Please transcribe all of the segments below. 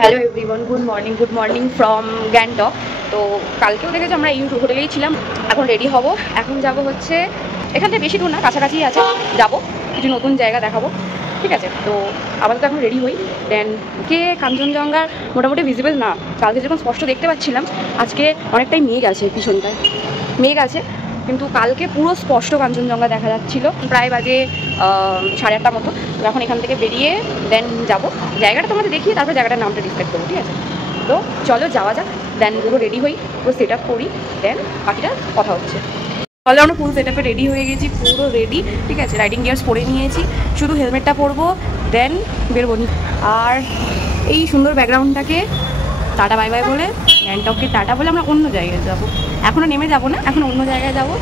Hello everyone, good morning from Gangtok. তো কালকেও দেখেছি আমরা এই হোটেলেই ছিলাম। এখন রেডি হব, এখন যাব হচ্ছে এখান থেকে বেশি দূর না, কাছাকাছি আছে, যাব কিছু নতুন জায়গা দেখাবো। ঠিক আছে, তো আপাতত এখন রেডি হই। দেন কে কাঞ্চনজঙ্ঘার মোটামুটি ভিজিবল না, কালকে যেরকম স্পষ্ট দেখতে পাচ্ছিলাম, আজকে অনেকটাই মেঘ আছে, পিছনটায় মেঘ আছে, কিন্তু কালকে পুরো স্পষ্ট কাঞ্চনজঙ্ঘা দেখা যাচ্ছিল। প্রায় বাজে 8:30 মতো। এখন এখান থেকে বেরিয়ে দেন যাব জায়গাটা তোমাদের দেখিয়ে, তারপর জায়গাটার নামটা ডিসকাস করবো। ঠিক আছে, তো চলো যাওয়া যাক। দেন পুরো রেডি হই, পুরো সেট আপ করি, দেন বাকিটা কথা হচ্ছে। তাহলে আমরা ফুল সেট আপে রেডি হয়ে গেছি, পুরো রেডি। ঠিক আছে, রাইডিং গিয়ার্স পরে নিয়েছি, শুধু হেলমেটটা পরবো, দেন বেরোবো নি। আর এই সুন্দর ব্যাকগ্রাউন্ডটাকে টাটা বাই বাই বলে, গ্যাংটককে টাটা বলে আমরা অন্য জায়গায় যাবো। এখনও নেমে যাবো না, এখন অন্য জায়গায় যাবো।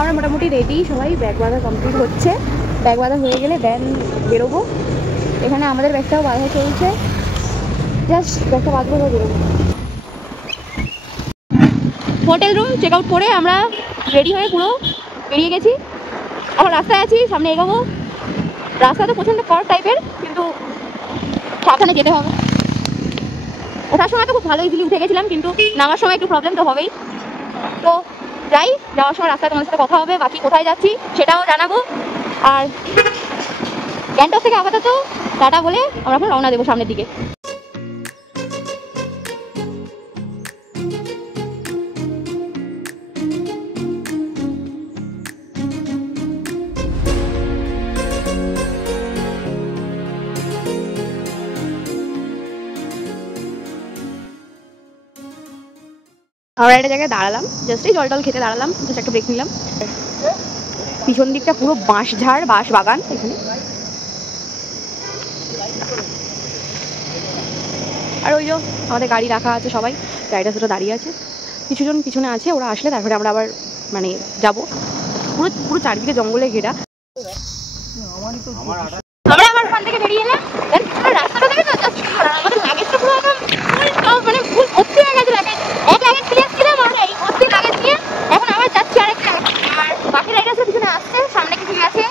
আমরা মোটামুটি রেডি, সবাই ব্যাগ বাঁধা কমপ্লিট হচ্ছে। ব্যাগ বাঁধা হয়ে গেলে দেন বেরোবো। এখানে আমাদের ব্যাগটাও বাঁধা চলছে, জাস্ট ব্যাগটা বাঁধবো বা বেরোবো। হোটেল রুম চেক আউট করে আমরা রেডি হয়ে পুরো বেরিয়ে গেছি। এখন রাস্তায় আছি, সামনে এগোবো। রাস্তা তো প্রচণ্ড কর টাইপের, কিন্তু সাবধানে যেতে হবে। ওঠার সময় তো খুব ভালো ইজিলি উঠে গেছিলাম, কিন্তু নামার সময় একটু প্রবলেম তো হবেই। তো যাই, যাওয়ার সময় রাস্তায় তোমাদের সাথে কথা হবে, বাকি কোথায় যাচ্ছি সেটাও জানাবো। আর গ্যাংটক থেকে আপাতত টাটা বলে আমরা এখন রওনা দেবো সামনের দিকে। আমরা একটা জায়গায় দাঁড়ালাম, জাস্ট এই জল টল খেতে দাঁড়ালাম, জাস্ট একটা ব্রেক নিলাম। পিছন দিকটা পুরো বাঁশঝাড়, বাঁশ বাগান এখানে। আর ওই যে আমাদের গাড়ি রাখা আছে, সবাই গাড়িটা সেটা দাঁড়িয়ে আছে, কিছুজন পিছনে আছে, ওরা আসলে তারপরে আমরা আবার মানে যাবো। পুরো পুরো চারদিকে জঙ্গলে ঘেরা। আমরা আবার ওখান থেকে বেরিয়ে এলাম, রাস্তাটা দেখে না, আমাদের লাগেজটা পুরো একদম মানে ফুল ভর্তি হয়ে গেছে লাগেজ। এক লাগেজ ফিরে এসেছিলাম, আমরা এই ভর্তি লাগেজ নিয়ে এখন আবার যাচ্ছি আরেকটা। আর বাকি রাইডার্সরা পিছনে আসছে, সামনে কিছু আছে,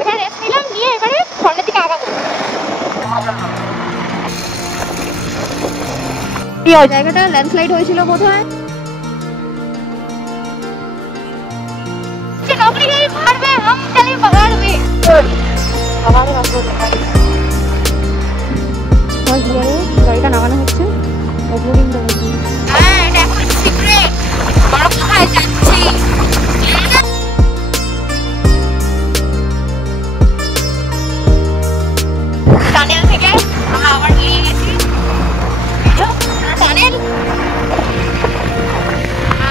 এখানে রেস্ট নিলাম, নিয়ে এবারে সামনের দিকে আগাবো। এই জায়গাটা ল্যান্ডস্লাইড হয়েছিল বোধহয়। গাড়িটা নামানো হচ্ছে, টানেল থেকে আমরা আবার বেরিয়ে গেছি। টানেল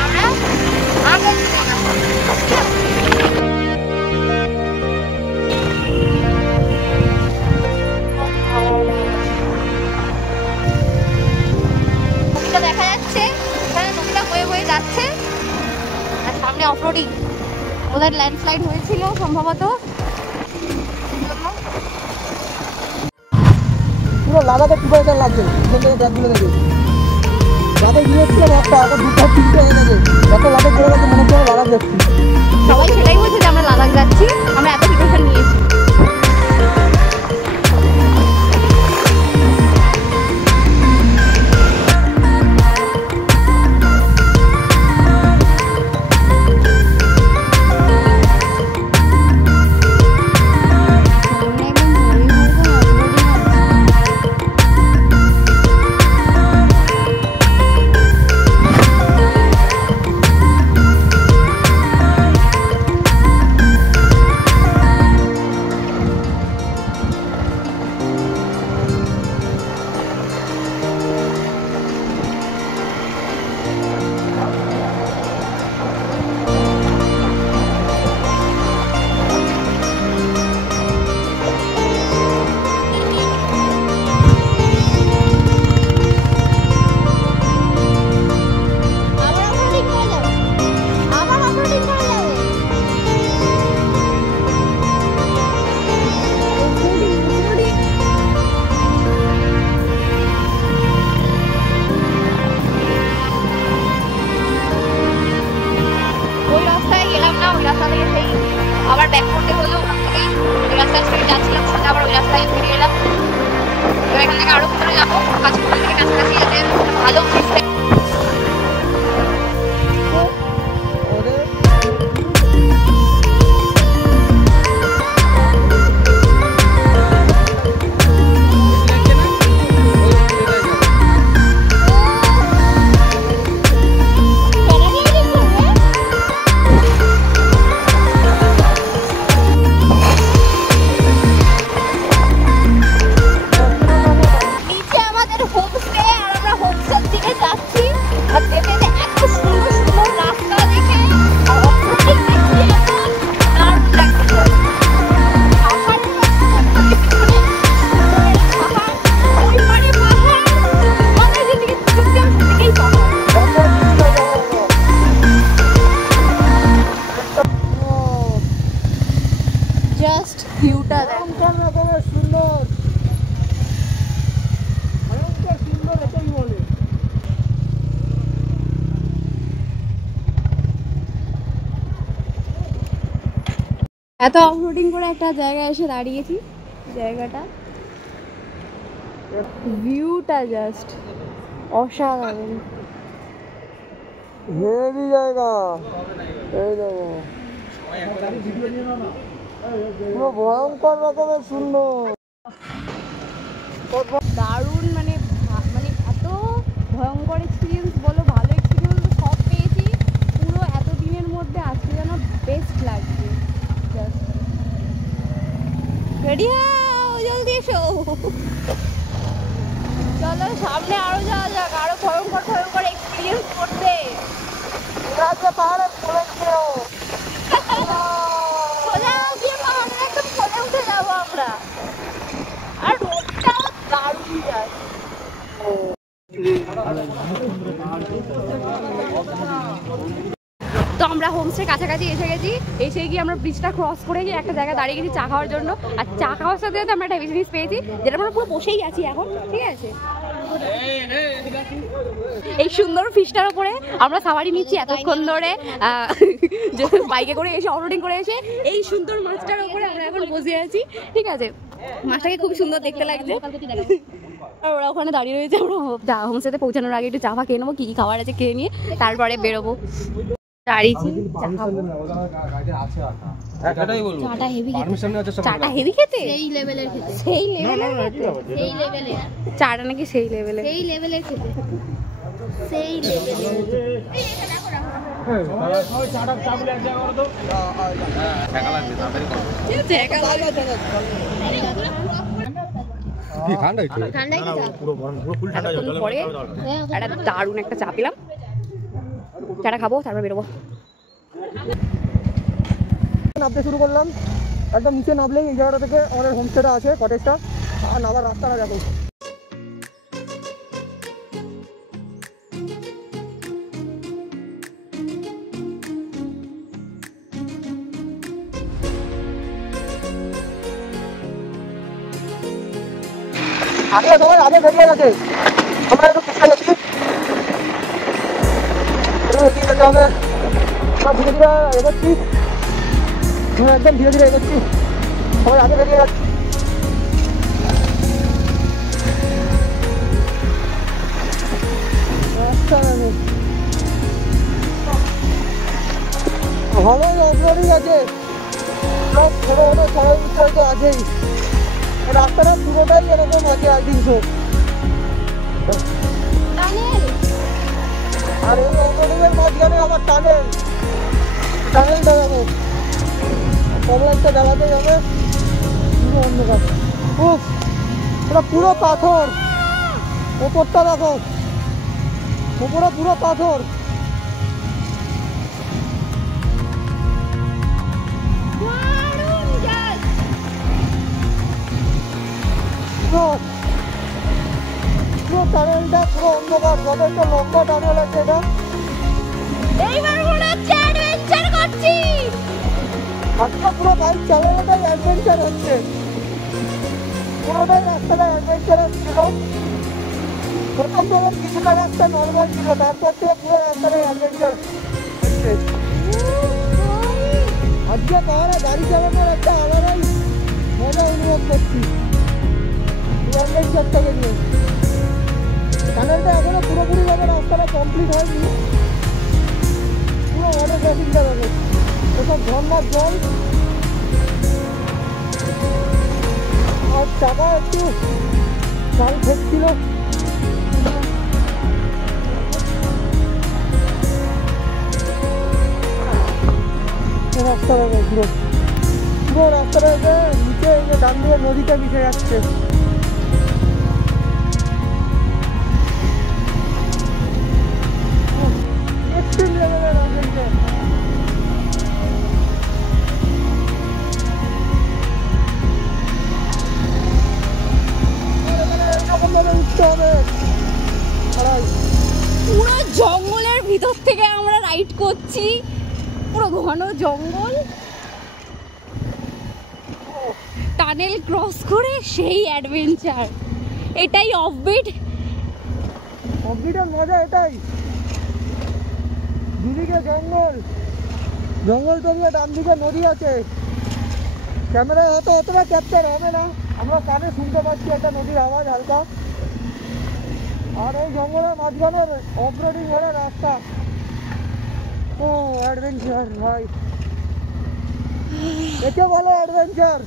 আমরা নদীটা দেখা যাচ্ছে, এখানে নদীটা বয়ে বয়ে যাচ্ছে। আর সামনে অফরোডিং, ওদের ল্যান্ডস্লাইড হয়েছিল সম্ভবত। পুরো লাদাখে টিপাইটার লাগছে, এখান থেকে ব্যাগগুলো দেখে লাদাখ গিয়েছিলাম, একটা আবার দুটো তিনটে হয়ে গেছে, এত লাদাখ ঘুরে গেছে, মনে হচ্ছে লাদাখ যাচ্ছি। সবাই সেটাই বলছে যে আমরা লাদাখ যাচ্ছি, আমরা এত প্রিপারেশন নিয়েছি। এবার এখান থেকে আরো ভিতরে যাবো, কাছে থেকে কাছাকাছি যাতে ভালো ভিউটা রকমের সুন্দর, ভয়ঙ্কর সুন্দর, এটাই বলে। এত অফরোডিং করে একটা জায়গায় এসে দাঁড়িয়েছি, জায়গাটা ভিউটা জাস্ট অসাধারণ, হেভি জায়গা। এই দেখো পুরো ভয়ঙ্কর রকমের সুন্দর, দারুণ, মানে মানে এত ভয়ঙ্কর এক্সপিরিয়েন্স বলো, ভালো এক্সপিরিয়েন্স সব পেয়েছি পুরো এত দিনের মধ্যে, আজকে যেন বেস্ট লাগছে। জাস্ট রেডি হও, জলদি এসো, চলো সামনে আরো যাওয়া যাক, আরো ভয়ঙ্কর ভয়ঙ্কর এক্সপিরিয়েন্স করতে। পাহাড়ের কোলে গিয়েও সোজা গিয়ে পাহাড়ের একদম কোলে উঠে যাবো আমরা, আর রোডটাও দারুণ যায়। তো আমরা হোমস্টের কাছাকাছি এসে গেছি, এসে গিয়ে আমরা ব্রিজটা ক্রস করে গিয়ে একটা জায়গায় দাঁড়িয়ে গেছি চা খাওয়ার জন্য। আর চা খাওয়ার সাথে সাথে আমরা একটা জিনিস পেয়েছি, যেটা আমরা পুরো বসেই আছি এখন, ঠিক আছে। এই সুন্দর ফিশটার উপরে আমরা সাওয়ারি নিচ্ছি এতক্ষণ ধরে, বাইকে করে এসে অফরোডিং করে এসে এই সুন্দর মাছটার উপরে আমরা এখন বসে আছি, ঠিক আছে। মাছটাকে খুব সুন্দর দেখতে লাগছে, আর ওরা ওখানে দাঁড়িয়ে রয়েছে। আমরা হোমস্টেতে পৌঁছানোর আগে একটু চা ফা খেয়ে নেবো, কি কি খাবার আছে খেয়ে নিয়ে তারপরে বেরোবো। চাটা হেভি খেতে, সেই লেভেলের খেতে, সেই লেভেলের খেতে, সেই লেভেলের চাটা নাকি সেই লেভেলের, সেই লেভেলের খেতে, সেই লেভেলের। একটা দারুণ একটা চা পেলাম, চাটা খাবো তারপর বেরোবো। নামতে শুরু করলাম, একদম নিচে নামলেই এই জায়গাটা থেকে আমাদের হোমস্টেটা আছে, কটেজটা। আর নামার রাস্তাটা দেখো, আগে সবাই আগে বেরিয়ে গেছে, আমরা একটু পিছিয়ে গেছি, এগিয়ে যেতে হবে। আমরা ধীরে ধীরে এগোচ্ছি, একদম ধীরে ধীরে এগোচ্ছি, সবাই আগে বেরিয়ে যাচ্ছি। ভালোই অফরোডিং আছে, সব ছোটো ছোটো সবাই উৎসাহিত আছেই, রাস্তাটা পুরোটাই এরকম আছে আর 300। আর এই অফরোডিংয়ের মাঝখানে আবার টানেলটা দেখো, কমলাইটটা জ্বালাতেই হবে, পুরো অন্ধকার। উফ, এটা পুরো পাথর, ওপরটা দেখো, ওপরে পুরো পাথর। পুরো টানেলটা পুরো অন্ধকার, যথেষ্ট লম্বা টানেল আছে এটা। এইবার মনে হচ্ছে অ্যাডভেঞ্চার করছি, আজকে পুরো বাইক চালানোটাই অ্যাডভেঞ্চার হচ্ছে, পুরোটাই রাস্তাটা অ্যাডভেঞ্চারাস ছিল। প্রথম প্রথম কিছুটা রাস্তা নর্মাল ছিল, তারপর থেকে পুরো রাস্তাটাই অ্যাডভেঞ্চার হচ্ছে। আজকে পাহাড়ে গাড়ি চালানোর একটা আলাদাই মজা অনুভব করছি। পিকচার থেকে নিয়ে। টানেলটা এখনো পুরোপুরিভাবে রাস্তাটা কমপ্লিট হয়নি, পুরো ওয়াটার ক্রসিংটা দেখো, ওসব ঝর্ণার জল আর চাকা একটু চাল ফেটছিল। রাস্তা দেখো পুরো পুরো রাস্তাটা নিচে এই যে ডান দিকে নদীতে মিশে যাচ্ছে। এক্সট্রিম লেভেলের অ্যাডভেঞ্চার। উঠতে হবে পুরো জঙ্গলের ভিতর থেকে আমরা রাইড করছি, পুরো ঘন জঙ্গল, টানেল ক্রস করে সেই অ্যাডভেঞ্চার। এটাই অফবিট। অফবিটের মজা এটাই, দুদিকে জঙ্গল, জঙ্গল পেরিয়ে ডান দিকে নদী আছে। ক্যামেরায় হয়তো অতটা ক্যাপচার হবে না, আমরা কানে শুনতে পাচ্ছি একটা নদীর আওয়াজ হালকা। আর এই জঙ্গলের মাঝখানের অফরোডিং হলে রাস্তা। ও অ্যাডভেঞ্চার ভাই, একে বলে অ্যাডভেঞ্চার।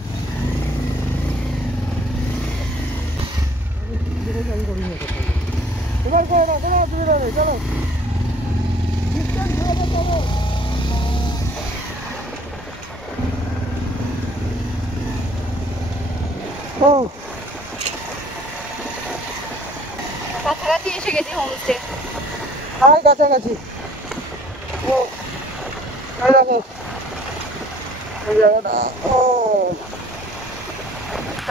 এবার করো না, কোনো অসুবিধা নেই, চলো ডিস্টেন্স হবে চলো। ও কাছাকাছি এসে গেছি হোমস্টে। হ্যাঁ কাছাকাছি। ও এই দেখো এই জায়গাটা। ও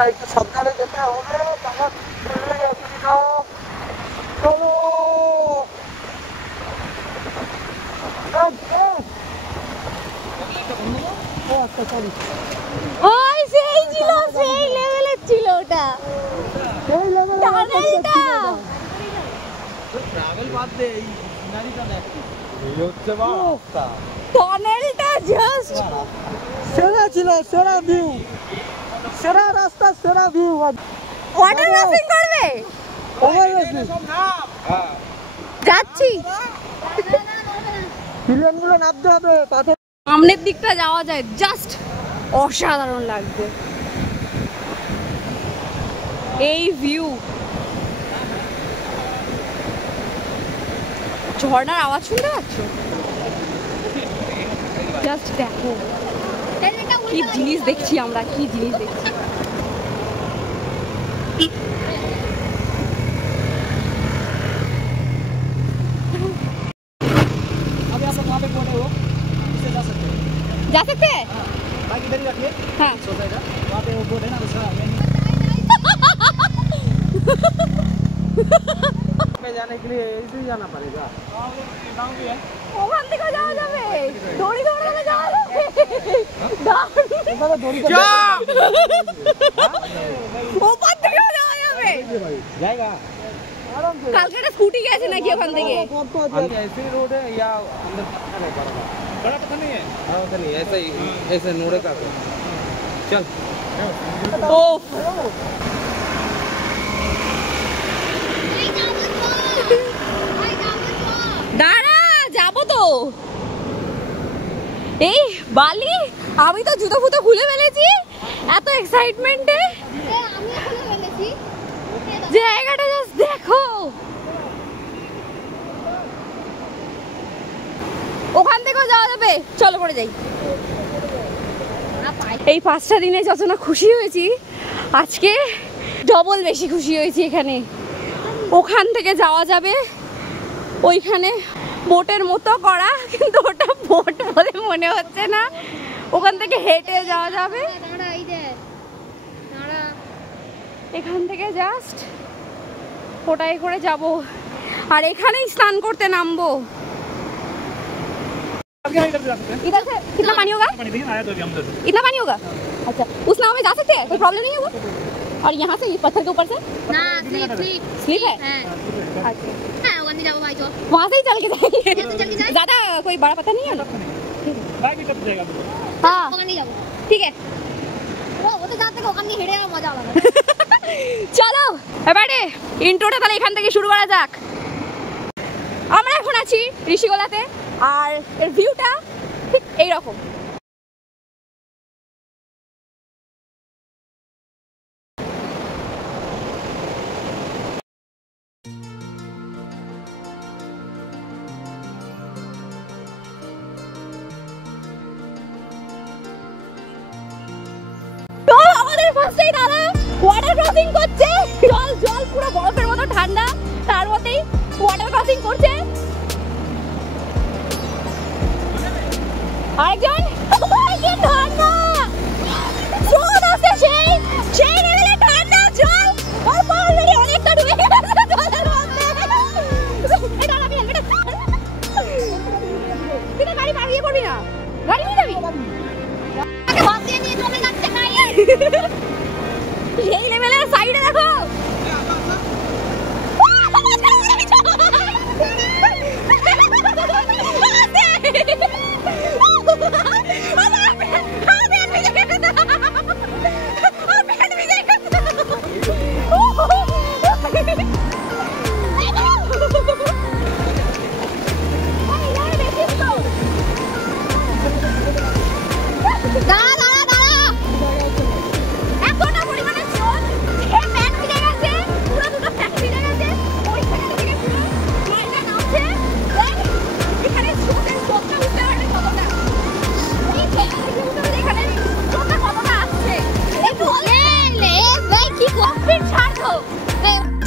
একটু সাবধানে যেতে হবে, টাকা তুললে অসুবিধা। চলো ও আচ্ছা সরি, ওই সেই ছিল, সেই লেভেলের ছিল ওটা, সেই লেভেলে টানেলটা। ট্রাভেল বাদ দে, এই সিনারিটা দেখ, এই হচ্ছে বা রাস্তা। টানেলটা জাস্ট সেরা ছিল, সেরা ভিউ, সেরা রাস্তা, সেরা ভিউ। ওয়াটার ক্রসিং করবে, যাচ্ছি। পিলিয়নগুলো নামতে হবে পাথর। সামনের দিকটা যাওয়া যায়, জাস্ট অসাধারণ লাগবে এই ভিউ। ঝর্ণার আওয়াজ শুনতে পাচ্ছ? জাস্ট দেখো কি জিনিস দেখছি আমরা, কি জিনিস দেখছি। अभी आप लोग वहाँ पे बोर्ड है वो, इससे जा सकते हैं। जा सकते हैं? बाइक इधर ही रखिए, हाँ। सोचा इधर, वहाँ पे वो बोर्ड है ना दूसरा मेन पे जाने के लिए इधर ही जाना पड़ेगा। नाव भी है, ওখান থেকে যাওয়া যাবে, দড়ি ধরে যাওয়া যাবে। এখানে দড়িতে ওপার থেকেও যাওয়া যাবে। जाएगा। আরাম से কালকে একটা স্কুটি গেছে নাকি ওখান থেকে? ऐसे रोड है या अंदर पत्थर है बड़ा पत्थर नहीं है? हाँ पत्थर नहीं, ऐसा ही ऐसे नोड़े का चल। ও দাঁড়া, যাবো তো। এই বালি, আমি তো জুতো ফুতো খুলে ফেলেছি এত এক্সাইটমেন্টে। জায়গাটা জাস্ট দেখো, ওখান থেকেও যাওয়া যাবে, চলো করে যাই। এই 5টা দিনে যত না খুশি হয়েছি, আজকে ডবল বেশি খুশি হয়েছি। এখানে ওখান থেকে যাওয়া যাবে, ওইখানে বোটের মতো করা, কিন্তু ওটা বোট বলে মনে হচ্ছে না, ওখান থেকে হেঁটে যাওয়া যাবে। এখান থেকে জাস্ট ওটাই করে যাব, আর এখানেই স্নান করতে নামবো। इधर से कितना पानी होगा? इतना पानी होगा? अच्छा, उस नाव में जा सकते हैं, कोई प्रॉब्लम नहीं है वो? और यहाँ से पत्थर के ऊपर से ना स्लिप स्लिप स्लिप है? है अच्छा, हाँ वो नहीं जाओ भाई जो वहाँ से ही चल के जाएंगे। चल के जाए ज्यादा कोई बड़ा पत्थर नहीं है ना? हाँ हाँ वो नहीं जाओ ठीक है, वो तो जाते को कम नहीं हिड़े मजा आ रहा चलो। এবারে ইন্ট্রোটা তাহলে এখান থেকে শুরু করা যাক। আমরা এখন আছি ঋষিগোলাতে, আর এর ভিউটা ঠিক এইরকম। তো আমাদের ফার্স্টেই দাদা ওয়াটার ক্রসিং করছে, জল জল পুরো বরফের মতো ঠান্ডা, তার মধ্যেই ওয়াটার ক্রসিং করছে। আরেকজন কি ঠান্ডা জল আছে, সেই সেই লেভেলে ঠান্ডা জল, আর অলরেডি অনেকটা ডুবে গেছে জলের মধ্যে। এটা আমি হেলমেট, তুই তো গাড়ি পাড়িয়ে পড়বি না, গাড়ি নিয়ে যাবি বাসে নিয়ে চলে যাচ্ছে না এই লেভেলের সাইডে দেখো।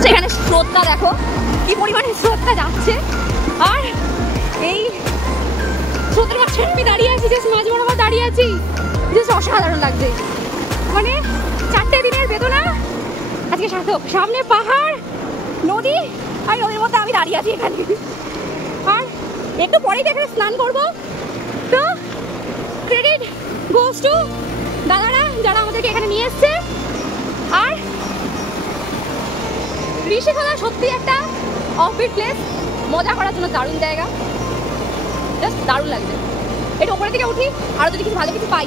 সেখানে স্রোতটা দেখো কি পরিমাণে স্রোতটা যাচ্ছে, আর এই স্রোতের মাঝে আমি দাঁড়িয়ে আছি, জাস্ট মাঝ বরাবর দাঁড়িয়ে আছি, জাস্ট অসাধারণ লাগছে। মানে 4টে দিনের বেদনা আজকে সার্থক। সামনে পাহাড়, নদী, আর নদীর মধ্যে আমি দাঁড়িয়ে আছি এখানে। আর একটু পরেই এখানে স্নান করবো। তো ক্রেডিট গোস টু দাদারা যারা আমাদেরকে এখানে নিয়ে এসছে। আর ঋষিগোলা সত্যি একটা অফবিট প্লেস, মজা করার জন্য দারুণ জায়গা, জাস্ট দারুণ লাগছে। এটা উপরের দিকে উঠি, আরো যদি কিছু ভালো কিছু পাই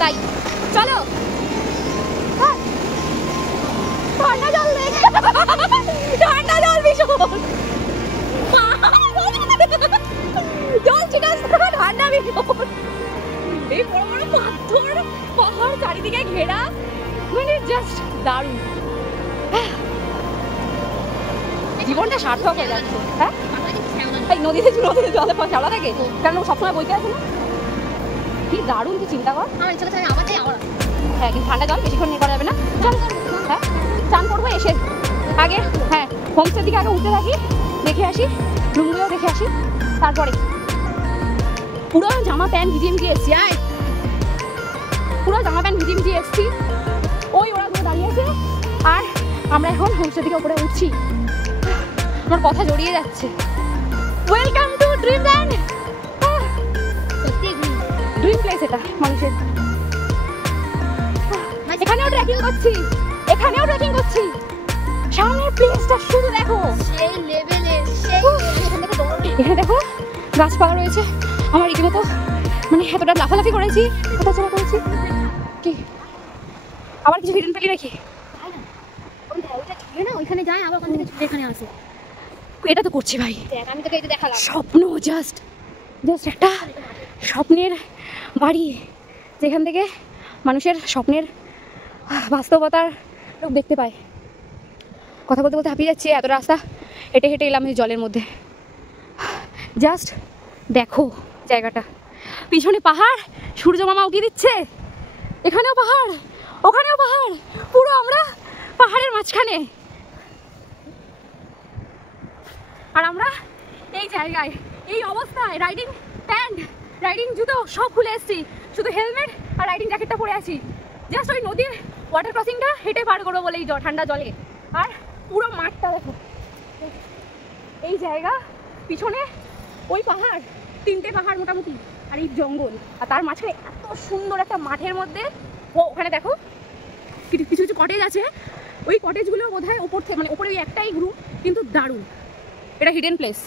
তাই। চলো ঠান্ডা জল দেখ, ঠান্ডা জল ভীষণ জল ছিটাচ্ছে, ঠান্ডা ভীষণ। এই বড় বড় পাথর, পাহাড় চারিদিকে ঘেরা, মানে জাস্ট দারুণ। জীবনটা সার্থক হয়ে যাচ্ছে। হ্যাঁ এই নদীতে নদীতে জলে শ্যাওলা থাকে, কারণ সবসময় বইতে আছে না। কি দারুণ, কি চিন্তা কর। হ্যাঁ কিন্তু ঠান্ডা জল বেশিক্ষণ নিয়ে করা যাবে না। চল হ্যাঁ চান করবো এসে আগে। হ্যাঁ হোমস্টের দিকে আগে উঠতে থাকি, দেখে আসি রুমগুলো, দেখে আসি, তারপরে পুরো জামা প্যান্ট ভিজিয়ে ভিজিয়ে এসছি। পুরো জামা প্যান্ট ভিজিয়ে ভিজিয়ে এসছি। ওই ওরা পুরো দাঁড়িয়ে আছে, আর আমরা এখন হোমস্টের দিকে উপরে উঠছি। আমার কথা জড়িয়ে যাচ্ছে। Welcome to Dreamland. Dream place এটা মানুষের। এখানেও ট্রেকিং করছি, এখানেও ট্রেকিং করছি। সামনের প্লেসটা শুধু দেখো, সেই লেভেলের, সেই এখানে দেখো গাছপালা রয়েছে। আমার রীতিমতো মানে এতটা লাফালাফি করেছি, হাঁটাচলা করেছি। কি আবার কিছু হিডেন পেলি নাকি? না ওইখানে যায়, আবার ওখান থেকে ছুটে এখানে আসে। এটা তো করছি ভাই, দেখ আমি তোকে এই যে দেখালাম স্বপ্ন, জাস্ট জাস্ট একটা স্বপ্নের বাড়ি, যেখান থেকে মানুষের স্বপ্নের বাস্তবতার রূপ দেখতে পায়। কথা বলতে বলতে হাঁপিয়ে যাচ্ছি, এত রাস্তা হেঁটে হেঁটে এলাম এই জলের মধ্যে। জাস্ট দেখো জায়গাটা, পিছনে পাহাড়, সূর্য মামা উঠে দিচ্ছে, এখানেও পাহাড়, ওখানেও পাহাড়, পুরো আমরা পাহাড়ের মাঝখানে। আর আমরা এই জায়গায়, এই অবস্থায়, রাইডিং প্যান্ট, রাইডিং জুতো সব খুলে এসেছি, শুধু হেলমেট আর রাইডিং জ্যাকেটটা পরে আছি। জাস্ট ওই নদীর ওয়াটার ক্রসিংটা হেঁটে পার করবো বলে এই ঠান্ডা জলে। আর পুরো মাঠটা দেখো, এই জায়গা, পিছনে ওই পাহাড়, 3টে পাহাড় মোটামুটি, আর এই জঙ্গল, আর তার মাঝখানে এত সুন্দর একটা মাঠের মধ্যে। ওখানে দেখো কিছু কিছু কটেজ আছে, ওই কটেজগুলো বোধহয় ওপর থেকে, মানে ওপরে ওই একটাই গ্রুপ, কিন্তু দারুণ। এটা হিডেন প্লেস,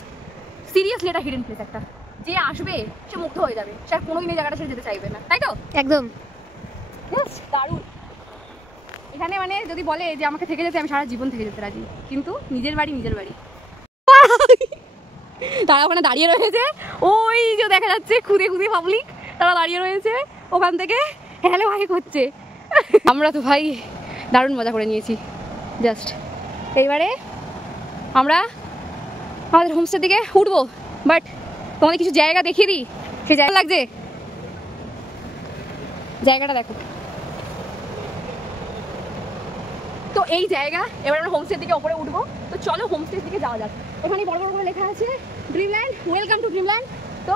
সিরিয়াসলি এটা হিডেন প্লেস একটা। যে আসবে সে মুগ্ধ হয়ে যাবে, সে আর কোনোদিন এই জায়গাটা ছেড়ে যেতে চাইবে না, তাই তো? একদম দারুণ। এখানে মানে যদি বলে যে আমাকে থেকে যেতে, আমি সারা জীবন থেকে যেতে রাজি, কিন্তু নিজের বাড়ি নিজের বাড়ি। তারা ওখানে দাঁড়িয়ে রয়েছে, ওই যে দেখা যাচ্ছে খুদে খুদে পাবলিক, তারা দাঁড়িয়ে রয়েছে ওখান থেকে হ্যালো হাই করছে। আমরা তো ভাই দারুণ মজা করে নিয়েছি জাস্ট। এইবারে আমরা আমাদের হোমস্টের দিকে উঠবো, বাট তোমাদের কিছু জায়গা দেখিয়ে দিই। সেই জায়গা লাগছে, জায়গাটা দেখো তো এই জায়গা। এবার আমরা হোমস্টের দিকে ওপরে উঠবো, তো চলো হোমস্টের দিকে যাওয়া যাক। এখানে বড় বড় করে লেখা আছে ড্রিমল্যান্ড, ওয়েলকাম টু ড্রিমল্যান্ড। তো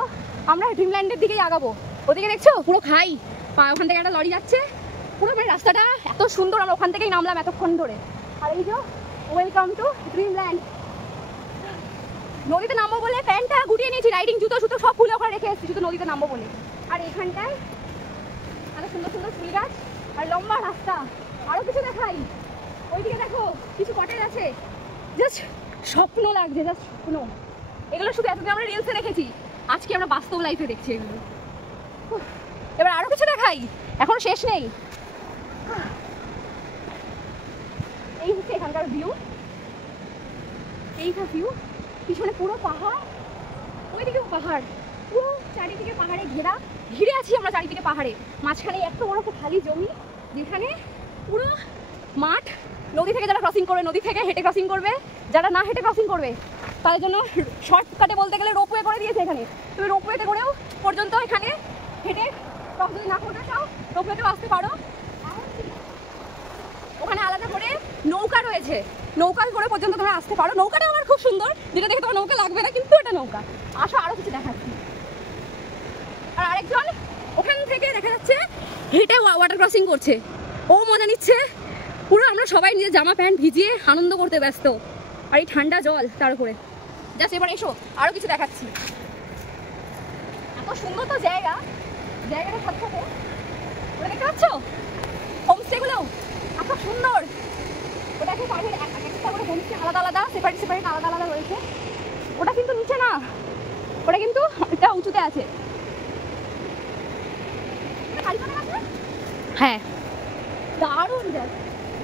আমরা ড্রিমল্যান্ডের দিকেই আগাবো। ওদিকে দেখছো পুরো খাই, ওখান থেকে একটা লরি যাচ্ছে, পুরো মানে রাস্তাটা এত সুন্দর। আমরা ওখান থেকেই নামলাম এতক্ষণ ধরে। আর এই যে ওয়েলকাম টু ড্রিমল্যান্ড। নদীতে নামবো বলে প্যান্টটা গুটিয়ে নিয়েছি, রাইডিং জুতো সুতো সব খুলে ওখানে রেখে এসেছি শুধু নদীতে নামবো বলে। আর এখানটায় এত সুন্দর সুন্দর ফুল গাছ আর লম্বা রাস্তা। আরো কিছু দেখাই, ওইদিকে দেখো কিছু কটেজ আছে, জাস্ট স্বপ্ন লাগছে, জাস্ট স্বপ্ন। এগুলো শুধু এতদিন আমরা রিলসে দেখেছি, আজকে আমরা বাস্তব লাইফে দেখছি এগুলো। এবার আরো কিছু দেখাই, এখন শেষ নেই। এই হচ্ছে এখানকার ভিউ, এইটা ভিউ। পিছনে পুরো পাহাড়, ওইদিকেও পাহাড়, পুরো চারিদিকে পাহাড়ে ঘেরা, ঘিরে আছি আমরা চারিদিকে পাহাড়ে। মাঝখানে এত বড় একটা খালি জমি, যেখানে পুরো মাঠ। নদী থেকে যারা ক্রসিং করবে, নদী থেকে হেঁটে ক্রসিং করবে, যারা না হেঁটে ক্রসিং করবে তাদের জন্য শর্টকাটে বলতে গেলে রোপওয়ে করে দিয়েছে এখানে। তুমি রোপওয়েতে করেও পর্যন্ত এখানে হেঁটে ক্রস যদি না করতে চাও রোপওয়েতেও আসতে পারো। ওখানে আলাদা করে নৌকা রয়েছে, নৌকা করে পর্যন্ত তোমরা আসতে পারো। নৌকাটা আমার খুব সুন্দর, যেটা দেখে তোমার নৌকা লাগবে না, কিন্তু এটা নৌকা। আসো আরো কিছু দেখাচ্ছি। আর আরেকজন ওখান থেকে দেখা যাচ্ছে হেঁটে ওয়াটার ক্রসিং করছে, ও মজা নিচ্ছে। পুরো আমরা সবাই নিজের জামা প্যান্ট ভিজিয়ে আনন্দ করতে ব্যস্ত, আর এই ঠান্ডা জল তার উপরে। জাস্ট এবার এসো আরো কিছু দেখাচ্ছি। এত সুন্দর তো জায়গা, জায়গাটার সাথে সাথে ওটা দেখতে পাচ্ছ হোমস্টেগুলো এত সুন্দর। ওটাকে পাহাড়ের একটা করে হোমস্টে আলাদা আলাদা, সেপারেট সেপারেট আলাদা আলাদা রয়েছে। ওটা কিন্তু নিচে না, ওটা কিন্তু একটা উঁচুতে আছে। হ্যাঁ দারুণ জায়গা,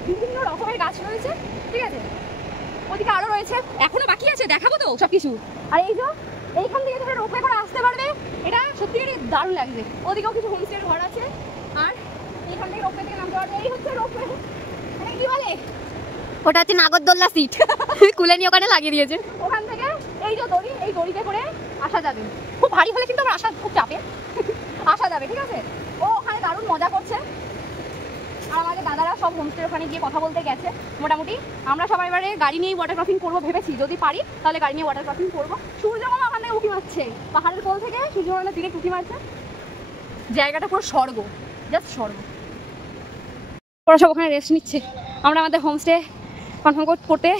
বিভিন্ন রকমের গাছ রয়েছে, ঠিক আছে। ওদিকে আরো রয়েছে, এখনো বাকি আছে, দেখাবো তো সব কিছু। আর এই যে এইখান থেকে ধরে রোপওয়ে করে আসতে পারবে, এটা সত্যিই দারুণ লাগছে। ওদিকেও কিছু হোমস্টের ঘর আছে, আর এইখান থেকে রোপওয়ে থেকে নামতে পারবে। এই হচ্ছে রোপওয়ে, মানে কি বলে ওটা হচ্ছে নাগরদোল্লা সিট, কুলে নিয়ে ওখানে লাগিয়ে দিয়েছে। ওখান থেকে এই যে দড়ি, এই দড়িতে করে আসা যাবে। খুব ভারী হলে কিন্তু আমার আসা খুব চাপে, আসা যাবে, ঠিক আছে। ও ওখানে দারুণ মজা করছে, আর আমাদের দাদারা সব হোমস্টের ওখানে গিয়ে কথা বলতে গেছে। মোটামুটি আমরা সবাই এবারে গাড়ি নিয়েই ওয়াটার ক্রসিং করবো ভেবেছি, যদি পারি তাহলে গাড়ি নিয়ে ওয়াটার ক্রসিং করবো। সূর্যমামা ওখান থেকে উঁকি মারছে, পাহাড়ের কোল থেকে সূর্যমামার দিকে উঁকি মারছে। জায়গাটা পুরো স্বর্গ, জাস্ট স্বর্গ। ওরা সব ওখানে রেস্ট নিচ্ছে। আমরা আমাদের হোমস্টে কনফার্ম করতে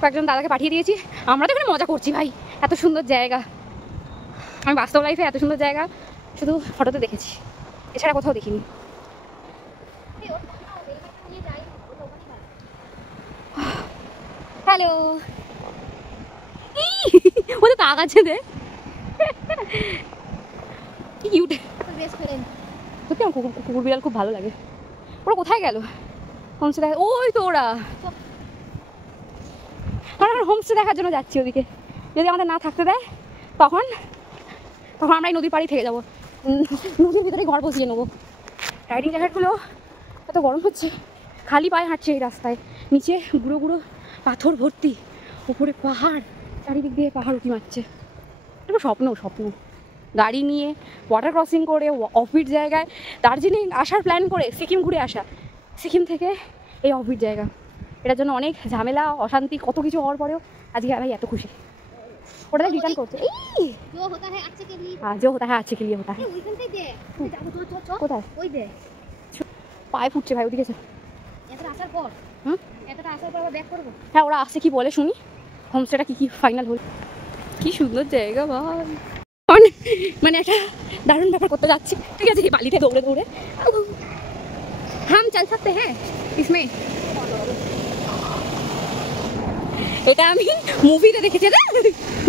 কয়েকজন দাদাকে পাঠিয়ে দিয়েছি। আমরা তো এখানে মজা করছি ভাই, এত সুন্দর জায়গা। আমি বাস্তব লাইফে এত সুন্দর জায়গা শুধু ফটোতে দেখেছি, এছাড়া কোথাও দেখিনি। হ্যালো, ওদের পা গাছে দে, কি কিউট। সত্যি আমার কুকুর বিড়াল খুব ভালো লাগে। ওরা কোথায় গেল? হোমস্টে দেখা, ওই তো ওরা। আমরা হোমস্টে দেখার জন্য যাচ্ছি ওদিকে। যদি আমাদের না থাকতে দেয় তখন আমরা এই নদীর পাড়েই থেকে যাবো, নদীর ভিতরে ঘর বসিয়ে নেবো। রাইডিং জ্যাকেটগুলো এত গরম হচ্ছে, খালি পায়ে হাঁটছে এই রাস্তায়, নিচে গুঁড়ো গুঁড়ো পাথর ভর্তি, উপরে পাহাড়, চারিদিক দিয়ে পাহাড় উঁকি মারছে। এটা স্বপ্ন, স্বপ্ন। গাড়ি নিয়ে ওয়াটার ক্রসিং করে অফবিট জায়গায় দার্জিলিং আসার প্ল্যান করে সিকিম ঘুরে আসা, সিকিম থেকে এই অফবিট জায়গা। এটার জন্য অনেক ঝামেলা, অশান্তি, কত কিছু হওয়ার পরেও আজকে ভাই এত খুশি। ওটা রিটার্ন করছে। এই जो होता है अच्छे के लिए, जो होता है अच्छे के लिए होता है। ওইখানটাই দে, যাবো তো কোথায়? ওই দে। পায়ে ফুটছে ভাই, ওদিকে চল। এতটা আসার পর, হুম, এতটা আসার পর আবার ব্যাক করবো। হ্যাঁ ওরা আসছে কি বলে শুনি, হোমস্টেটা কি ফাইনাল হল। কি সুন্দর জায়গা ভাই, মানে একটা দারুণ ব্যাপার করতে যাচ্ছি, ঠিক আছে। এই বালিতে দৌড়ে দৌড়ে হাম চল सकते हैं इसमें। এটা আমি মুভিতে দেখেছি,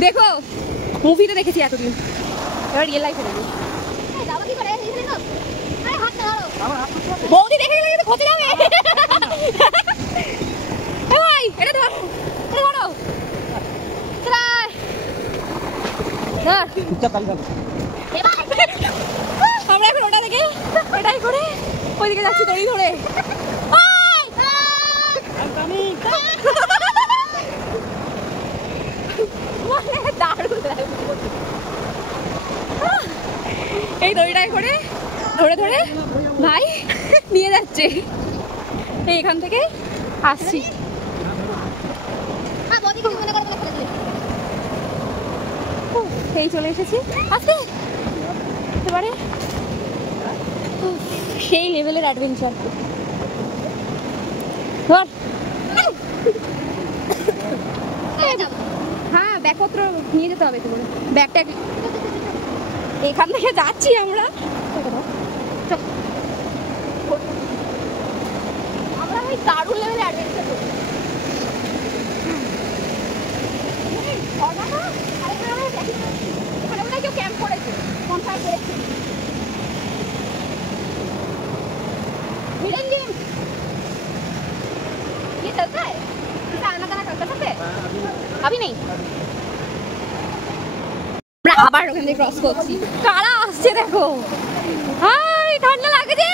দেখো মুভিতে দেখেছি এতদিন, এবার রিয়েল লাইফে দেখি। যাবো কি করে? এখানে তো আরে হাত ধরো। বৌদি দেখে গেলে কিন্তু খসে যাবে। এ ভাই এটা ধর, এটা ধরো চালাই ধর। আমরা এখন ওটা থেকে এটাই করে ওইদিকে যাচ্ছি দড়ি ধরে। মানে দারুণ লাগছে। এই দড়িটাই করে ধরে ধরে ভাই নিয়ে যাচ্ছে। এইখান থেকে আসছি। এই চলে এসেছি আস্তে এবারে। সেই লেভেলের অ্যাডভেঞ্চার। ধর হ্যাঁ ব্যাগপত্র নিয়ে যেতে হবে তোমার। ব্যাগটা এখান থেকে যাচ্ছি আমরা। আমরা ওই দারুণ লেভেলে অ্যাডভেঞ্চার করি। ওখানে মনে হয় কেউ ক্যাম্প করেছে, কনফার্ম করেছে। हिडन जिम ये चलता है, इसका आना जाना कर सकते हैं? अभी नहीं। আমরা আবার ওখান থেকে ক্রস করছি। কারা আসছে দেখো, হাই ঠান্ডা লাগছে,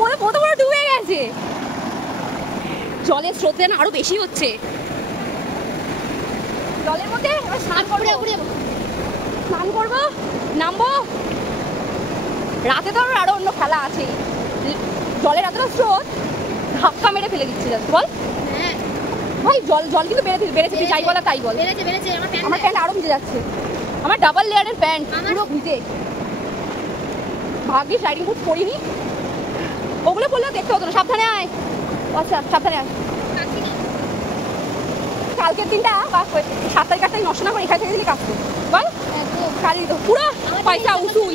মনে কত বড় ডুবে গেছে। জলের স্রোত যেন আরো বেশি হচ্ছে। জলের মধ্যে আমরা স্নান করবো, নামবো। রাতে তো আরো অন্য খেলা আছে। জলের এতটা স্রোত ধাক্কা মেরে ফেলে দিচ্ছে, জাস্ট বল। ভাই জল জল কিন্তু বেড়েছে, তুই যাই বলা তাই বল। আমার প্যান্ট আরো ভিজে যাচ্ছে, আমার ডাবল লেয়ারের প্যান্ট পুরো ভিজে। ভাগ্যিস রাইডিং বুট পরিনি, ওগুলো পরলেও দেখতে হতো না। সাবধানে আয়, আচ্ছা সাবধানে আয়। কালকের দিনটা বা 7 তারিখ 8 তারিখ নষ্ট না করে এখান থেকে দিলে কাজ করো বল। কালি তো পুরো পয়সা উসুল।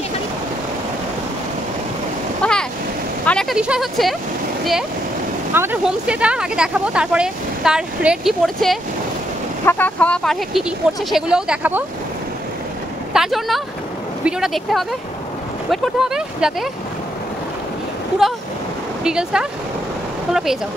হ্যাঁ আর একটা বিষয় হচ্ছে যে আমাদের হোমস্টেটা আগে দেখাবো, তারপরে তার রেট কি পড়ছে, থাকা খাওয়া পার হেড কী কী পড়ছে সেগুলোও দেখাবো। তার জন্য ভিডিওটা দেখতে হবে, ওয়েট করতে হবে যাতে পুরো ডিটেলসটা তোমরা পেয়ে যাও।